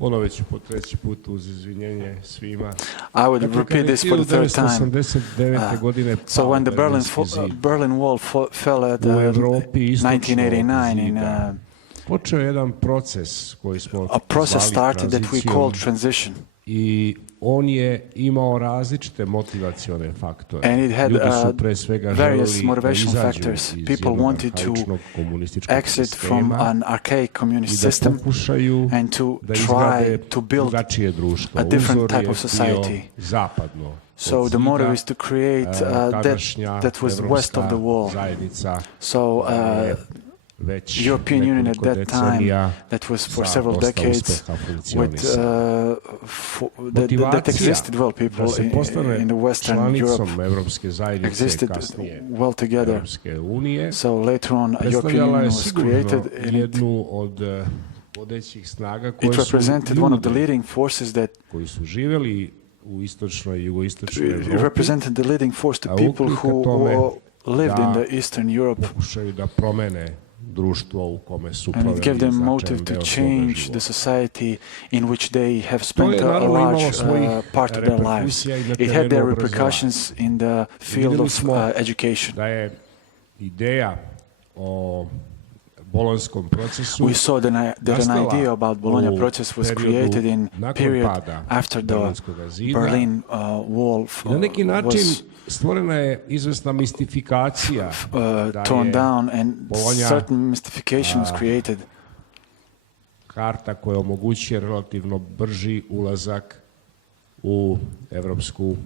Ponovit ću po treći put uz izvinjenje svima. I would repeat this for the third time. So when the Berlin Wall fell at 1989, počeo je jedan proces koji smo a process started that we called transition. I on je imao različite motivacione faktore. And it had pre svega various motivational factors. People wanted to exit from an archaic communist system and to try to build a different type of society. So the motive is to create that was west of the wall. So European Union at that time, that was for several decades, that existed well. People in the Western Europe existed well together. So later on, European Union was created, and it represented one of the leading forces that represented the leading force to people who lived in the Eastern Europe. And it gave them motive to change the society in which they have spent a large part of their lives. It had their repercussions in the field of education. We saw that an idea about Bologna process was created in period after the Berlin Wall was stvorena je izvesna mistifikacija torn down, and certain mystification was created. Karta koja omogućuje relativno brži ulazak u Evropsku uniju.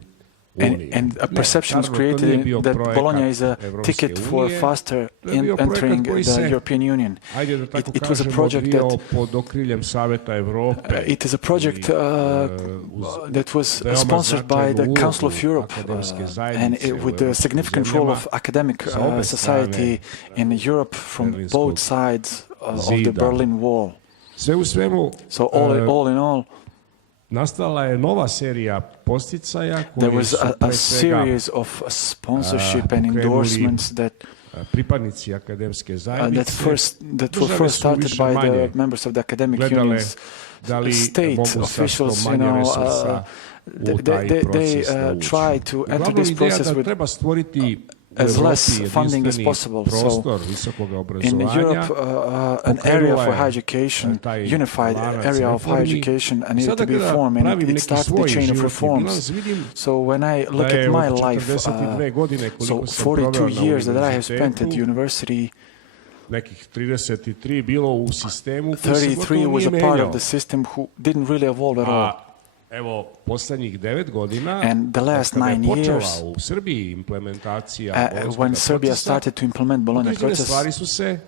And a perception was created that Bologna is a ticket for faster entering the European Union. It was a project that it is a project that was sponsored by the Council of Europe, and with the significant role of academic society in Europe from both sides of the Berlin Wall. So all in all, nastala je nova serija podsticaja there was a series of sponsorship and endorsements that pripadnici akademske zajednice that were first started by the members of the academic unions, state officials, they try to enter this process with as less funding as possible. So in Europe, an area for high education, unified area of high education, needed to be formed, and it started the chain of reforms. So when I look at my life, so 42 years that I have spent at university, 33 was a part of the system who didn't really evolve at all. Evo, poslednjih 9 godina, and the last 9 years, u Srbiji implementacija when Serbia started to implement Bologna process, stvari su se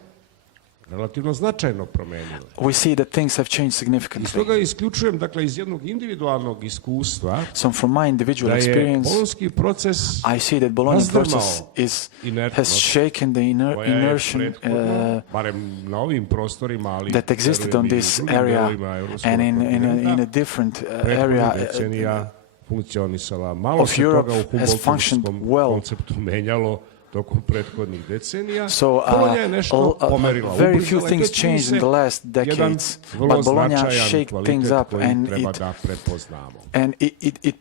relativno značajno promenile. We see that things have changed significantly. Iz toga isključujem, dakle, iz jednog individualnog iskustva, so from my individual experience, bolonjski proces I see that Bologna process has shaken the inertia that existed on this area, and in a different area of Europe has functioned well. So very few things changed in the last decades, but Bologna shake things up, and it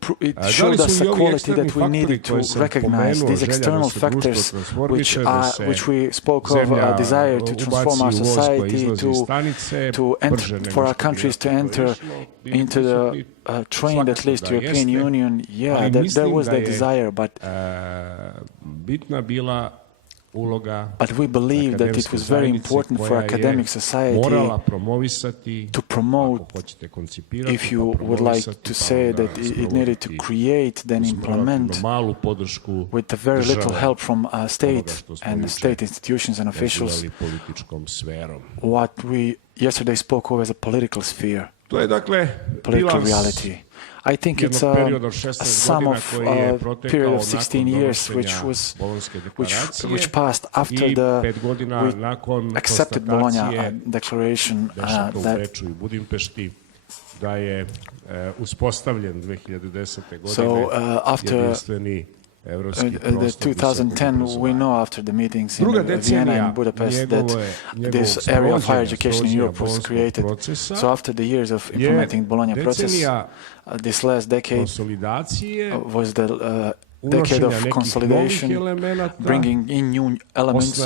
showed us a quality that we needed to recognize, these external factors which we spoke of, a desire to transform our society, for our countries to enter into the train that leads to European Union. Yeah, there was that desire, but we believe that it was very important for academic society to promote, if you would like to say that it needed to create, then implement, with very little help from state and state institutions and officials, what we yesterday spoke of as a political sphere, political reality. I think it's a sum of period of 16 years which passed after we accepted Bologna Declaration da je uspostavljen 2010. godine jedinstveni the 2010, we know after the meetings in Vienna and Budapest that this area of higher education in Europe was created. So after the years of implementing Bologna process, this last decade was the decade of consolidation, bringing in new elements,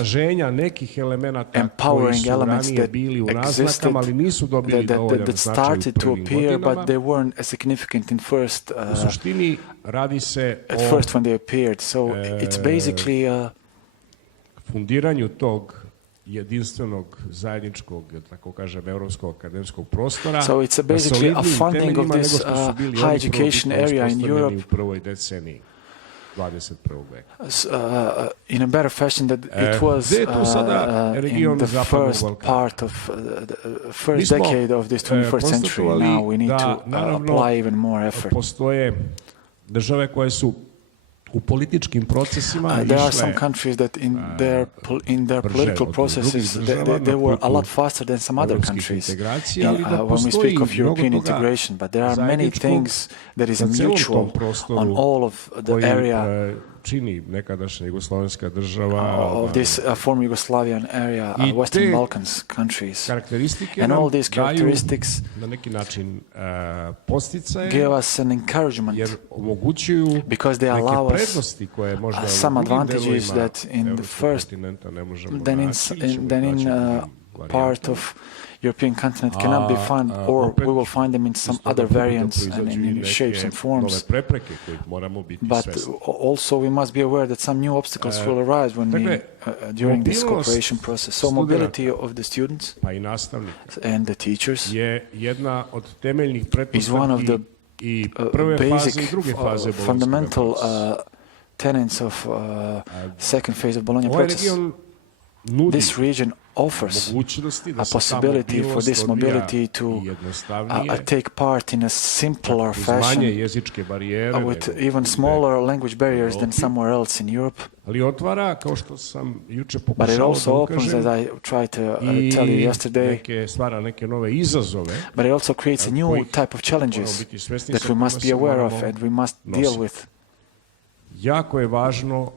empowering elements that existed, that started to appear, but they weren't as significant in first, at first when they appeared. So it's basically fundiranju tog jedinstvenog, zajedničkog, tako kažem, evropskog akademskog prostora. So it's basically a funding of this high education area in Europe u prvoj deceniji 21. veka. In a better fashion that it was in the first part of the first decade of this 21st century. Now we need to apply even more effort. Postoje države koje su u političkim procesima there are some countries that in their political processes they were a lot faster than some other countries when we speak of European integration, but there are many things that is mutual on all of the area čini nekadašnja jugoslovenska država of this former Yugoslavian area, Western Balkans countries, and all these characteristics na neki način podsticaje, give us an encouragement, jer omogućuju because they allow us some advantages that in the first then in part of European continent cannot be found, or we will find them in some other variants and in shapes and forms. But also we must be aware that some new obstacles will arise when we during this cooperation process. So mobility of the students and the teachers is one of the basic fundamental tenets of second phase of Bologna process. This region offers a possibility for this mobility to take part in a simpler fashion with even smaller language barriers than somewhere else in Europe. But it also opens, as I tried to tell you yesterday, but it also creates a new type of challenges that we must be aware of and we must deal with. Jako je važno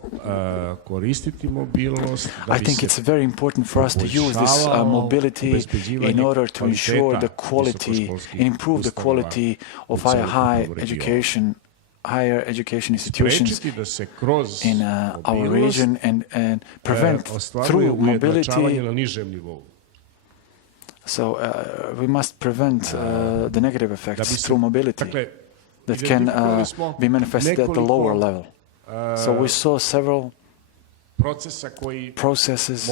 koristiti mobilnost da I think it's very important for us to use this mobility in order to ensure the quality and improve the quality of higher education institutions in our region and prevent through mobility. So we must prevent the negative effects through mobility that can be manifested at the lower level. So we saw several processes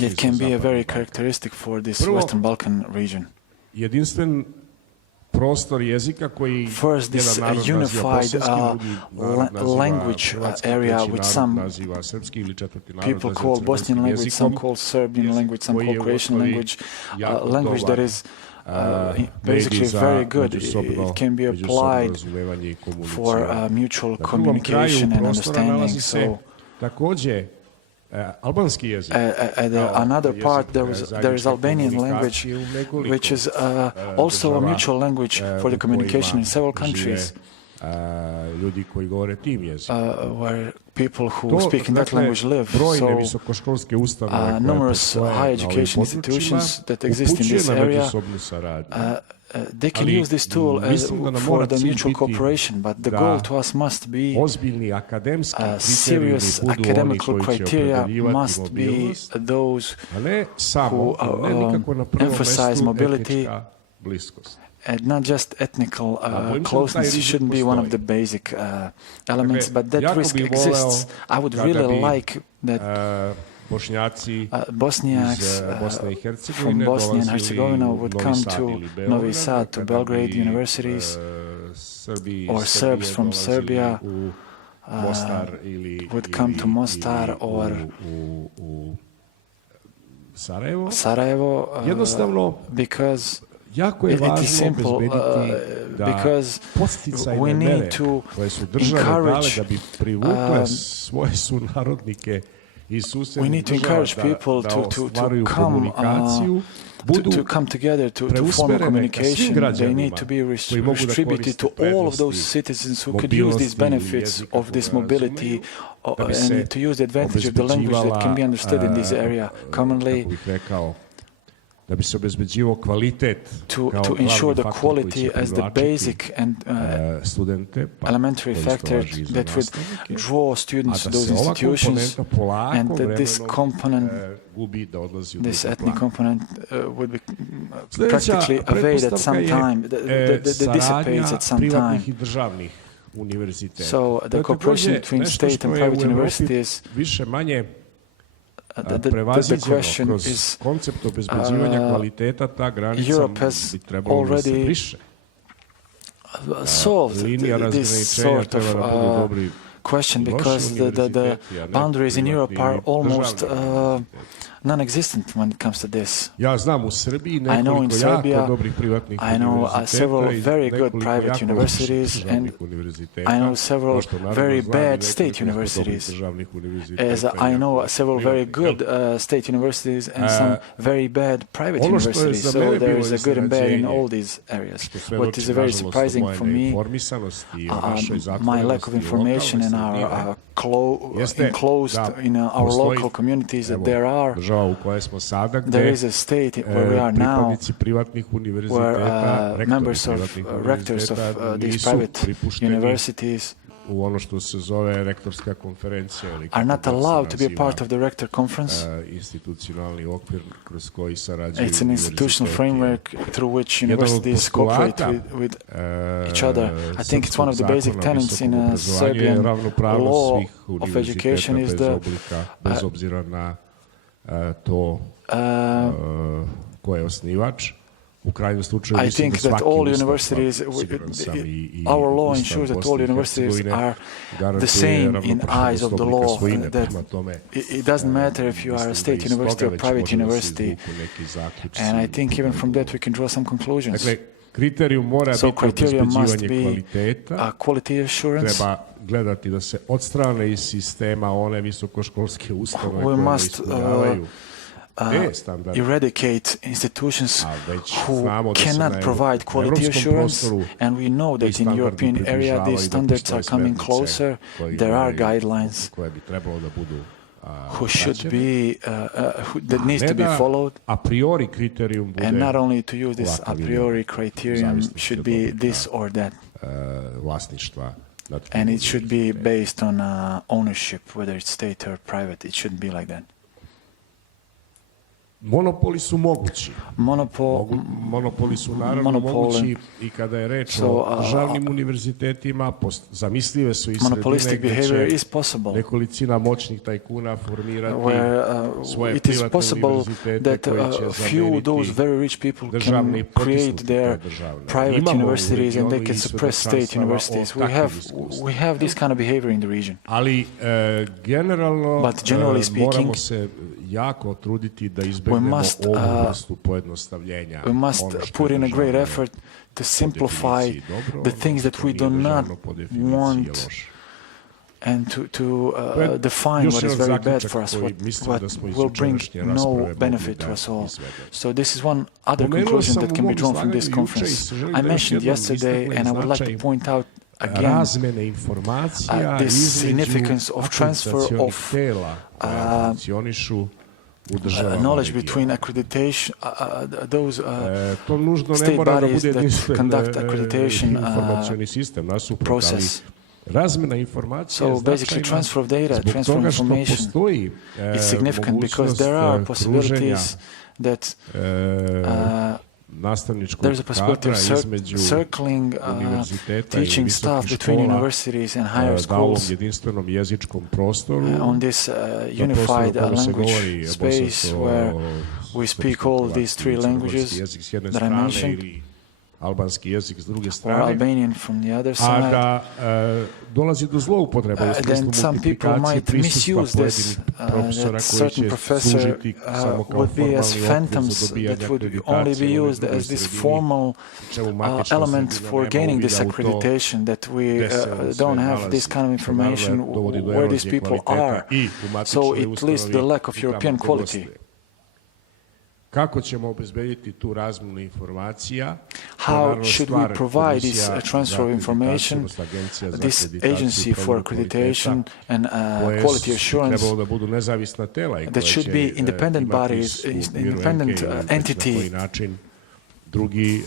that can be very characteristic for this Western Balkan region. First, this unified language area, which some people call Bosnian language, some call Serbian language, some call Croatian language, language that is basically very good. It can be applied for mutual communication and understanding. So, another part, there is Albanian language, which is also a mutual language for the communication in several countries, where people who speak in that language live. So, numerous higher education institutions that exist in this area, they can use this tool for the mutual cooperation, but the goal to us must be serious academical criteria must be those who emphasize mobility, and not just ethnical closeness shouldn't be one of the basic elements, but that risk exists. I would really like that Bosniaks from Bosnia and Herzegovina would come to Novi Sad, to Belgrade universities, or Serbs from Serbia would come to Mostar or Sarajevo, because it is simple, because we need to encourage people to come to come together to form a communication, they need to be distributed to all of those citizens who could use these benefits of this mobility and to use the advantage of the language that can be understood in this area commonly, to ensure the quality as the basic and elementary factor that would draw students to those institutions, and that this component, this ethnic component, would be practically evade at some time, dissipates at some time. So the cooperation between state and private universities, the question is, Europe has already solved this sort of question, because the boundaries in Europe are almost non-existent when it comes to this. I know in Serbia, I know several very good private universities, and I know several very bad state universities. As I know several very good state universities and some very bad private universities. So there is a good and bad in all these areas. What is very surprising for me, my lack of information in our enclosed in our local communities, that there is a state where we are now, where members of rectors of these private universities are not allowed to be a part of the rector conference. It's an institutional framework through which universities cooperate with each other. I think it's one of the basic tenets in a Serbian law of education is the I think that all universities, our law ensures that all universities are the same in eyes of the law, that it doesn't matter if you are a state university or private university. And I think even from that we can draw some conclusions. So criteria must be quality assurance. We must eradicate institutions who cannot provide quality assurance, and we know that in European area these standards are coming closer. There are guidelines who should be that needs to be followed, and not only to use this a priori criterion should be this or that, and it should be based on ownership, whether it's state or private. It shouldn't be like that. Monopoli su mogući. Monopoli su naravno mogući i kada je reč o državnim univerzitetima, zamislive su i sredine gdje će nekolicina moćnih tajkuna formirati svoje privatne univerzitete koje će zameniti državne i potisnuti državne. Imamo u regionu i ispred sastava o takvih we have this kind of behavior in the region. Ali generalno moramo se jako truditi da izbegnemo ovu vrstu pojednostavljenja. We must put in a great effort to simplify the things that we do not want and to define what is very bad for us, what will bring no benefit to us all. So this is one other conclusion that can be drawn from this conference. I mentioned yesterday, and I would like to point out again this significance of transfer of knowledge between accreditation, those state bodies that conduct accreditation process. So basically transfer of data, transfer of information is significant because there are possibilities that there's a possibility of circling teaching staff between universities and higher schools on this unified language space where we speak all these three languages that I mentioned, or Albanian from the other side. Then some people might misuse this, that certain professor would be as phantoms that would only be used as this formal element for gaining this accreditation, that we don't have this kind of information where these people are. So it leads to the lack of European quality. Kako ćemo obezbediti tu razmjenu informacija? How should we provide this transfer of information? This agency for accreditation and quality assurance, that should be independent bodies, independent entity. Drugi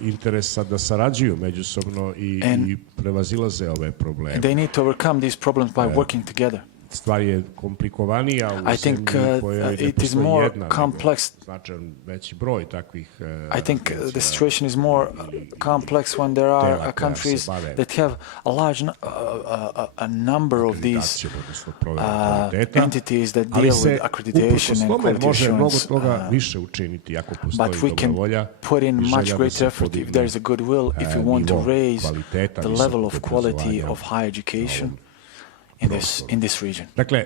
interesa da sarađuju međusobno i prevazilaze ove probleme. They need to overcome these problems by working together. Stvar je komplikovanija u I think it is more complex. Značajan veći broj takvih. I think the situation is more complex when there are countries that have a large a number of these entities that deal with accreditation and quality assurance. But we can put in much greater effort if there is a good will, if we want to raise the level of quality of higher education in this region. Dakle,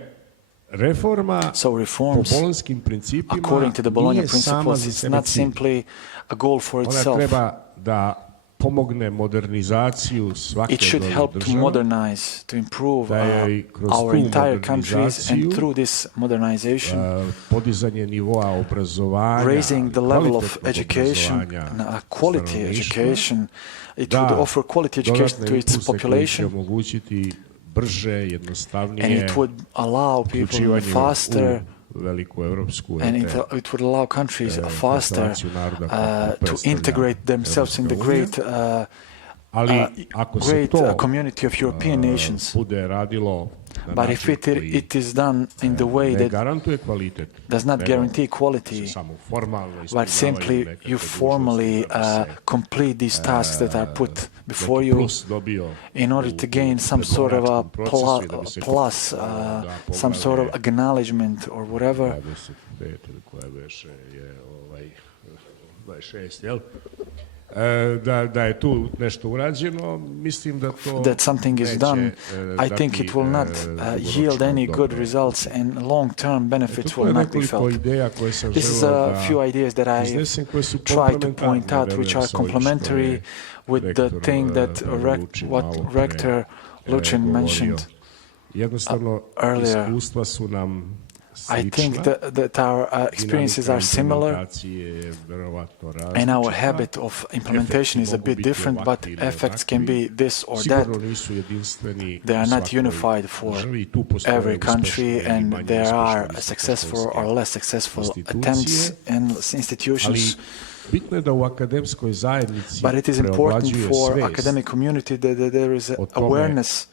reforma po bolonjskim principima according to the Bologna principles, it's not simply a goal for itself. Ona treba da pomogne modernizaciju svake It should help to modernize, to improve our entire countries, and through this modernization, podizanje nivoa obrazovanja, raising the level of education, quality education, it would offer quality education to its population. And it would allow people faster, and it would allow countries faster to integrate themselves in the great community of European nations. But if it is done in the way that does not guarantee quality, but simply you formally complete these tasks that are put before you in order to gain some sort of a plus, some sort of acknowledgement or whatever. Da je tu nešto urađeno, mislim da to that something is done, I think it will not yield any good results, and long-term benefits will not be felt. This is a few ideas that I try to point out, which are complementary with the thing that what Rector Lucin mentioned earlier. I think that our experiences are similar, and our habit of implementation is a bit different, but effects can be this or that. They are not unified for every country, and there are successful or less successful attempts and institutions. But it is important for academic community that there is awareness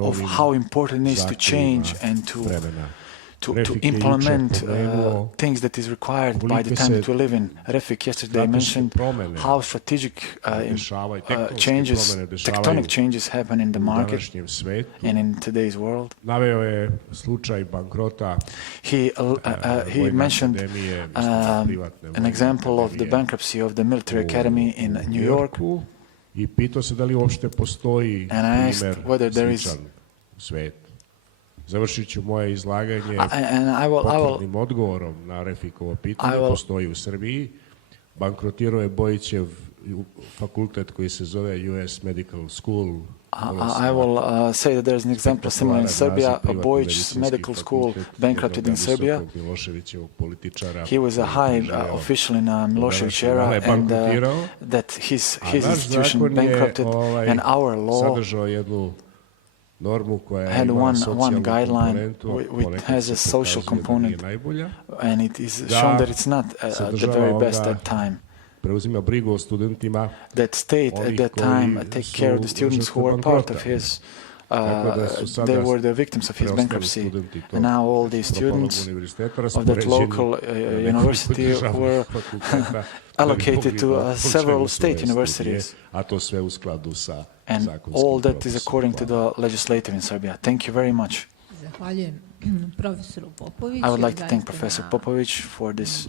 of how important it is to change and to implement things that is required by the time that we live in. Refik yesterday mentioned how strategic changes, tectonic changes happen in the market and in today's world. He mentioned an example of the bankruptcy of the military academy in New York, and I asked whether there is Završit ću moje izlaganje potvrdnim odgovorom na Refikovo pitanje. Postoji u Srbiji. Bankrotirao je Bojićev fakultet koji se zove US Medical School. I will say that there is an example similar in Serbia. Bojić's medical school bankrupted in Serbia. He was a high official in Milošević era, and that his institution bankrupted, and our law had one guideline which has a social component, and it is shown that it's not the very best at time. That state at that time take care of the students who were part of his, they were the victims of his bankruptcy. And now all these students of that local university were allocated to several state universities. And all that is according to the legislative in Serbia. Thank you very much. I would like to thank Professor Popović for this